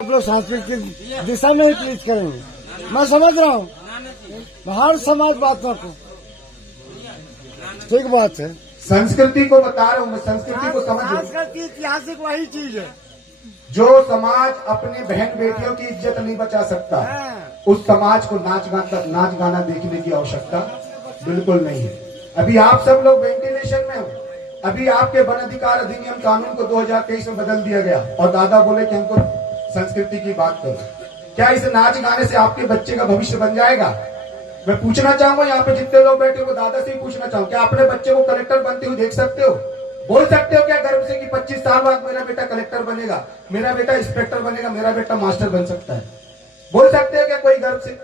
आप लोग सांस्कृतिक दिशा में ही प्लीज करेंगे। मैं समझ रहा हूँ हर समाज बातों को, ठीक बात है। संस्कृति को बता रहा हूँ मैं, संस्कृति को समझ। संस्कृति ऐतिहासिक वही चीज है जो समाज अपने बहन बेटियों की इज्जत नहीं बचा सकता, उस समाज को नाच गाना देखने की आवश्यकता बिल्कुल नहीं है। अभी आप सब लोग वेंटिलेशन में हो। अभी आपके वन अधिकार अधिनियम कानून को 2023 में बदल दिया गया और दादा बोले कि हमको संस्कृति की बात करो। क्या इस नाच गाने से आपके बच्चे का भविष्य बन जाएगा? मैं पूछना चाहूंगा, यहाँ पे जितने लोग बैठे हो दादा से ही पूछना चाहूँ, क्या अपने बच्चे को कलेक्टर बनते हुए देख सकते हो? बोल सकते हो क्या गर्व से कि 25 साल बाद मेरा बेटा कलेक्टर बनेगा, मेरा बेटा इंस्पेक्टर बनेगा, मेरा बेटा मास्टर बन सकता है? बोल सकते हो क्या कोई गर्व से?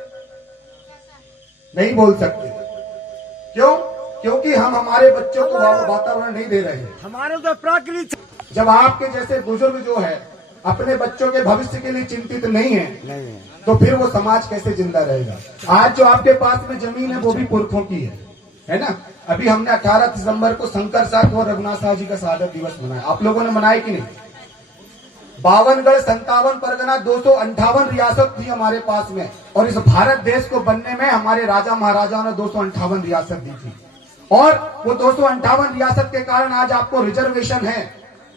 नहीं बोल सकते। क्यों? क्योंकि हम हमारे बच्चों को वातावरण नहीं दे रहे हैं। हमारे तो प्रकृति। जब आपके जैसे बुजुर्ग जो है अपने बच्चों के भविष्य के लिए चिंतित नहीं है, तो फिर वो समाज कैसे जिंदा रहेगा? आज जो आपके पास में जमीन है वो भी पुरखों की है ना? अभी हमने 18 दिसंबर को शंकर साहब और रघुनाथ साहब जी का शहादत दिवस मनाया। आप लोगों ने मनाया कि नहीं? 52 57 परगना 258 रियासत थी हमारे पास में, और इस भारत देश को बनने में हमारे राजा महाराजाओं ने 258 रियासत दी थी। और वो 258 रियासत के कारण आज आपको रिजर्वेशन है,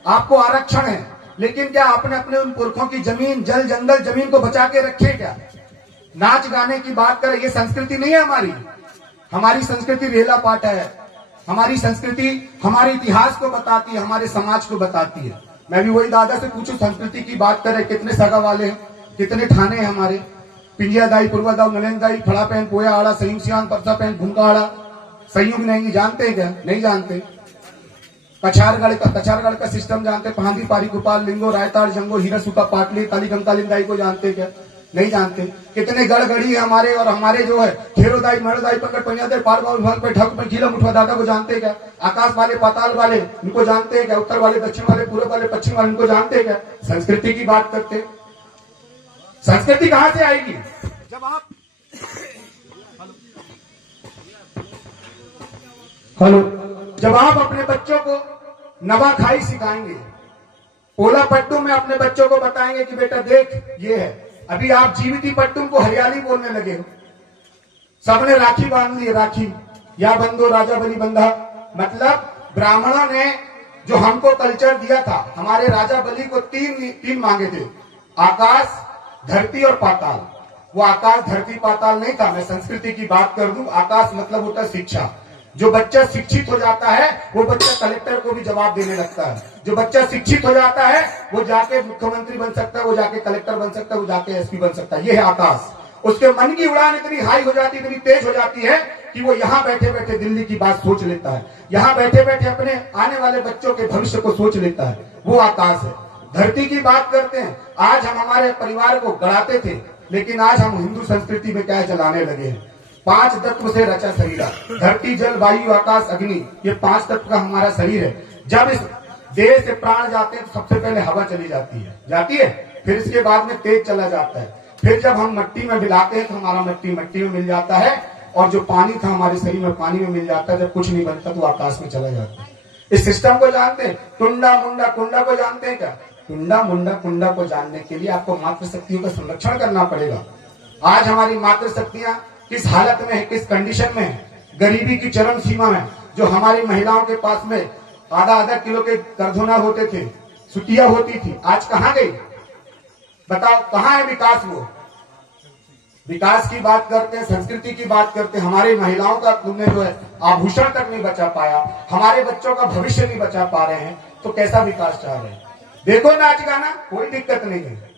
आपको आरक्षण है। लेकिन क्या आपने अपने उन पुरखों की जमीन, जल जंगल, जमीन को बचा के रखे क्या? नाच गाने की बात करें, ये संस्कृति नहीं है हमारी। हमारी संस्कृति रेला पाटा है। हमारी संस्कृति हमारे इतिहास को बताती है, हमारे समाज को बताती है। मैं भी वही दादा से पूछूं, संस्कृति की बात करें, कितने सगा वाले हैं, कितने थाने हैं हमारे? पिंजिया दाई, पूर्वा दाऊ, नलेन दाई, फड़ा पहन, पोया आड़ा, संयुग सियान, परसा पहन, भूमका आड़ा, संयुग नहीं जानते हैं क्या? नहीं जानते। कछारगढ़ का सिस्टम जानते? पहांदी, पारी, गोपाल, लिंगो, रायताड़, जंगो, हीरा, सुका, पाटली, काली, कंकालिन दाई को जानते क्या? नहीं जानते। कितने गढ़गढ़ी है हमारे, और हमारे जो है खेरोदाई, मरोदाई, पकड़, पंजादाई, पार विभाग पे ठग पे गीला मुठवा दादा को जानते क्या? आकाश वाले, पाताल वाले, उनको जानते हैं क्या? उत्तर वाले, दक्षिण वाले, पूर्व वाले, पश्चिम वाले, उनको जानते क्या? संस्कृति की बात करते। संस्कृति कहां से आएगी? जब आप जब आप अपने बच्चों को नवाखाई सिखाएंगे, पोला पट्टू में अपने बच्चों को बताएंगे कि बेटा देख ये है। अभी आप जीविती पट्टू को हरियाली बोलने लगे हो। सबने राखी बांध ली, राखी या बंदो राजा बलि बंधा। मतलब ब्राह्मणों ने जो हमको कल्चर दिया था, हमारे राजा बलि को तीन मांगे थे, आकाश, धरती और पाताल। वो आकाश, धरती, पाताल नहीं था। मैं संस्कृति की बात कर दूं, आकाश मतलब होता है शिक्षा। जो बच्चा शिक्षित हो जाता है वो बच्चा कलेक्टर को भी जवाब देने लगता है। जो बच्चा शिक्षित हो जाता है वो जाके मुख्यमंत्री बन सकता है, वो जाके कलेक्टर बन सकता है, वो जाके एसपी बन सकता है। ये है आकाश। उसके मन की उड़ान इतनी हाई हो जाती है, इतनी तेज हो जाती है कि वो यहाँ बैठे बैठे दिल्ली की बात सोच लेता है, यहाँ बैठे बैठे अपने आने वाले बच्चों के भविष्य को सोच लेता है। वो आकाश है। धरती की बात करते हैं। आज हम हमारे परिवार को गढ़ाते थे, लेकिन आज हम हिंदू संस्कृति में क्या जलाने लगे हैं। 5 तत्व से रचा शरीर, धरती, जल, वायु, आकाश, अग्नि, ये 5 तत्व का हमारा शरीर है। जब इस देह से प्राण जाते हैं तो सबसे पहले हवा चली जाती है, फिर इसके बाद में तेज चला जाता है। फिर जब हम मिट्टी में मिलाते हैं तो हमारा मिट्टी में मिल जाता है, और जो पानी था हमारे शरीर में पानी में मिल जाता है। जब कुछ नहीं बनता तो आकाश में चला जाता है। इस सिस्टम को जानते हैं? टुंडा मुंडा कुंडा को जानते हैं क्या? टुंडा मुंडा कुंडा को जानने के लिए आपको मातृशक्तियों का संरक्षण करना पड़ेगा। आज हमारी मातृशक्तियां किस हालत में है, किस कंडीशन में है? गरीबी की चरम सीमा में। जो हमारी महिलाओं के पास में आधा किलो के करधोना होते थे, सुटिया होती थी, आज कहां गई? बताओ कहां है विकास? वो विकास की बात करते हैं, संस्कृति की बात करते हैं। हमारी महिलाओं का तुमने जो है आभूषण तक नहीं बचा पाया, हमारे बच्चों का भविष्य नहीं बचा पा रहे हैं, तो कैसा विकास चाह रहे हैं? देखो नाच गाना, कोई दिक्कत नहीं है।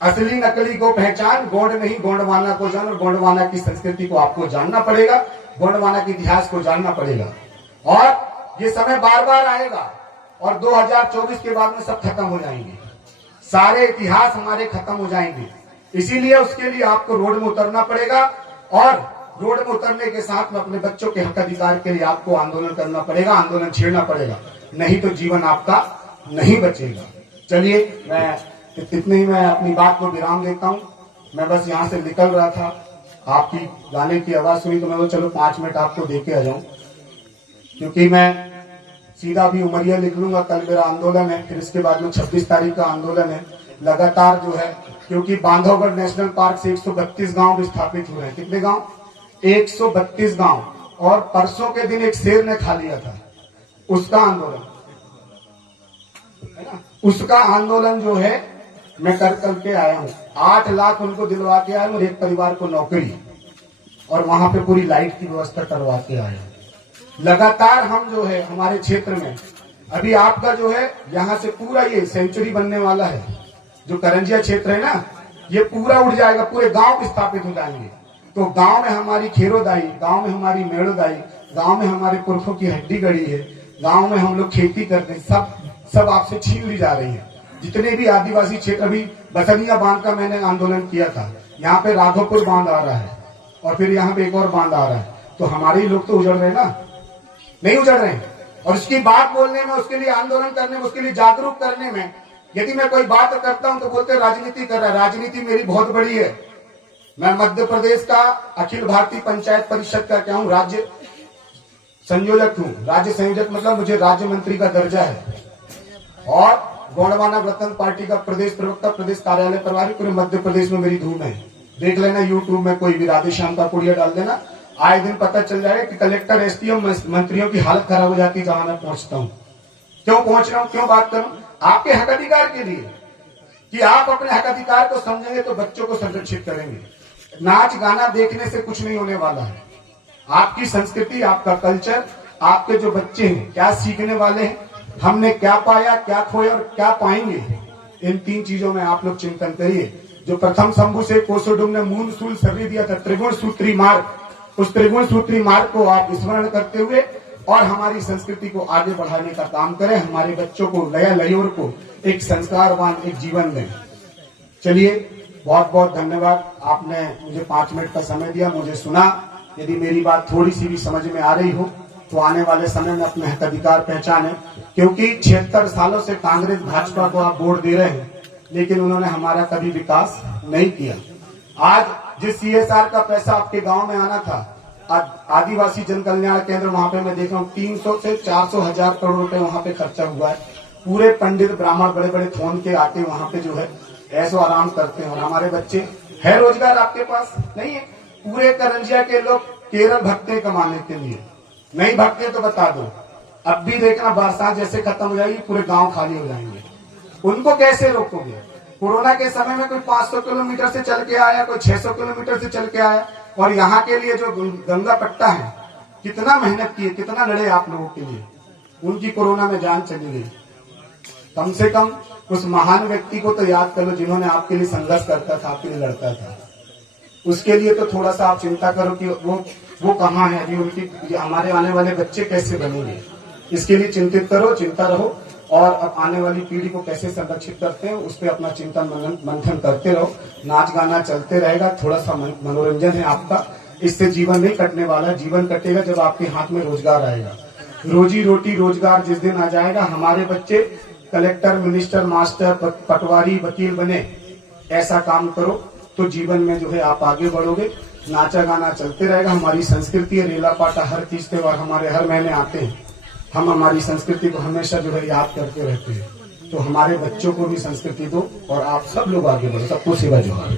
असली नकली को पहचान, गोंड नहीं गोंडवाना को जान, और गोंडवाना की संस्कृति को आपको जानना पड़ेगा, गोंडवाना के इतिहास को जानना पड़ेगा। और ये समय बार बार आएगा, और 2024 के बाद में सब खत्म हो जाएंगे, सारे इतिहास हमारे खत्म हो जाएंगे। इसीलिए उसके लिए आपको रोड में उतरना पड़ेगा, और रोड में उतरने के साथ में अपने बच्चों के हक अधिकार के लिए आपको आंदोलन करना पड़ेगा, आंदोलन छेड़ना पड़ेगा, नहीं तो जीवन आपका नहीं बचेगा। चलिए मैं इतने ही मैं अपनी बात को विराम देता हूँ। मैं बस यहाँ से निकल रहा था, आपकी गाने की आवाज सुनी तो मैं तो चलो 5 मिनट आपको देके आ जाऊं, क्योंकि मैं सीधा भी उमरिया निकलूंगा। कल मेरा आंदोलन है, फिर इसके बाद में 26 तारीख का आंदोलन है। लगातार जो है क्योंकि बांधवगढ़ नेशनल पार्क से 132 गांव विस्थापित हुए हैं। कितने गांव? 132 गांव। और परसों के दिन एक शेर ने खा लिया था, उसका आंदोलन है ना, उसका आंदोलन जो है मैं कर करके आया हूं। 8 लाख उनको दिलवा के आया हूं, एक परिवार को नौकरी, और वहां पे पूरी लाइट की व्यवस्था करवा के आया हूं। लगातार हम जो है हमारे क्षेत्र में अभी आपका जो है यहाँ से पूरा ये सेंचुरी बनने वाला है, जो करंजिया क्षेत्र है ना, ये पूरा उड़ जाएगा, पूरे गांव विस्थापित हो जाएंगे। तो गांव में हमारी खेरोदाई, गांव में हमारी मेड़ोदाई, गांव में हमारे पुरखों की हड्डी गड़ी है, गांव में हम लोग खेती करते हैं, सब आपसे छीन ली जा रही है। जितने भी आदिवासी क्षेत्र, अभी बसनिया बांध का मैंने आंदोलन किया था, यहाँ पे राघोपुर बांध आ रहा है और फिर यहाँ पे एक और बांध आ रहा है, तो हमारे ही लोग तो उजड़ रहे हैं ना, नहीं उजड़ रहे हैं। और उसकी बात बोलने में, उसके लिए आंदोलन करने में, उसके लिए जागरूक करने में, यदि मैं कोई बात करता हूं तो बोलते राजनीति कर रहा है। राजनीति मेरी बहुत बड़ी है। मैं मध्य प्रदेश का अखिल भारतीय पंचायत परिषद का क्या हूं, राज्य संयोजक हूं। राज्य संयोजक मतलब मुझे राज्य मंत्री का दर्जा है, और गोंडवाना गणतंत्र पार्टी का प्रदेश प्रवक्ता, प्रदेश कार्यालय प्रभारी, पूरे मध्य प्रदेश में मेरी धूम है। देख लेना यूट्यूब में, कोई भी राधे श्याम का पुड़िया डाल देना, आए दिन पता चल जाएगा कि कलेक्टर, एसडीएम, मंत्रियों की हालत खराब हो जाती है जहां मैं पहुंचता हूं। क्यों पहुंच रहा हूं, क्यों बात करूं? आपके हक अधिकार के लिए, कि आप अपने हक अधिकार को समझेंगे तो बच्चों को संरक्षित करेंगे। नाच गाना देखने से कुछ नहीं होने वाला है। आपकी संस्कृति, आपका कल्चर, आपके जो बच्चे हैं क्या सीखने वाले हैं, हमने क्या पाया, क्या खोया और क्या पाएंगे, इन 3 चीजों में आप लोग चिंतन करिए। जो प्रथम शंभु से कोसोडुम ने मूल सूल शरीर दिया था, त्रिगुण सूत्री मार्ग, उस त्रिगुण सूत्री मार्ग को आप स्मरण करते हुए और हमारी संस्कृति को आगे बढ़ाने का काम करें। हमारे बच्चों को, नया लयोर को एक संस्कारवान एक जीवन दें। चलिए, बहुत बहुत धन्यवाद। आपने मुझे 5 मिनट का समय दिया, मुझे सुना। यदि मेरी बात थोड़ी सी भी समझ में आ रही हो तो आने वाले समय में अपने हक अधिकार पहचाने, क्योंकि 76 सालों से कांग्रेस भाजपा को आप वोट दे रहे हैं, लेकिन उन्होंने हमारा कभी विकास नहीं किया। आज जिस CSR का पैसा आपके गांव में आना था, आदिवासी जन कल्याण केंद्र, वहां पे मैं देख रहा हूँ 300 से 400 हजार करोड़ रुपए वहां पे खर्चा हुआ है। पूरे पंडित ब्राह्मण बड़े बड़े फोन के आके वहां पे जो है ऐसो आराम करते हैं, और हमारे बच्चे है, रोजगार आपके पास नहीं है। पूरे करंजिया के लोग केरल भगते हैं कमाने के लिए, नहीं भगते तो बता दो। अब भी देखना, बरसात जैसे खत्म हो जाएगी पूरे गांव खाली हो जाएंगे। उनको कैसे रोकोगे? कोरोना के समय में कोई 500 किलोमीटर से चल के आया, कोई 600 किलोमीटर से चल के आया, और यहाँ के लिए जो गंगा पट्टा है, कितना मेहनत किए, कितना लड़े आप लोगों के लिए, उनकी कोरोना में जान चली गई। कम से कम उस महान व्यक्ति को तो याद कर लो जिन्होंने आपके लिए संघर्ष करता था, आपके लिए लड़ता था। उसके लिए तो थोड़ा सा आप चिंता करो कि वो कहाँ है अभी, उनकी हमारे आने वाले बच्चे कैसे बनेंगे, इसके लिए चिंतित करो, चिंता रहो, और अब आने वाली पीढ़ी को कैसे संरक्षित करते हैं उस पर अपना चिंतन मंथन करते रहो। नाच गाना चलते रहेगा, थोड़ा सा मनोरंजन है आपका, इससे जीवन नहीं कटने वाला। जीवन कटेगा जब आपके हाथ में रोजगार आएगा। रोजी रोटी रोजगार जिस दिन आ जाएगा, हमारे बच्चे कलेक्टर, मिनिस्टर, मास्टर, पटवारी, वकील बने, ऐसा काम करो तो जीवन में जो है आप आगे बढ़ोगे। नाचा गाना चलते रहेगा, हमारी संस्कृति है, रेला पाटा, हर तीज त्योहार हमारे हर महीने आते हैं। हम हमारी संस्कृति को हमेशा जो है याद करते रहते हैं। तो हमारे बच्चों को भी संस्कृति दो और आप सब लोग आगे बढ़ो। सबको सेवा जोहार।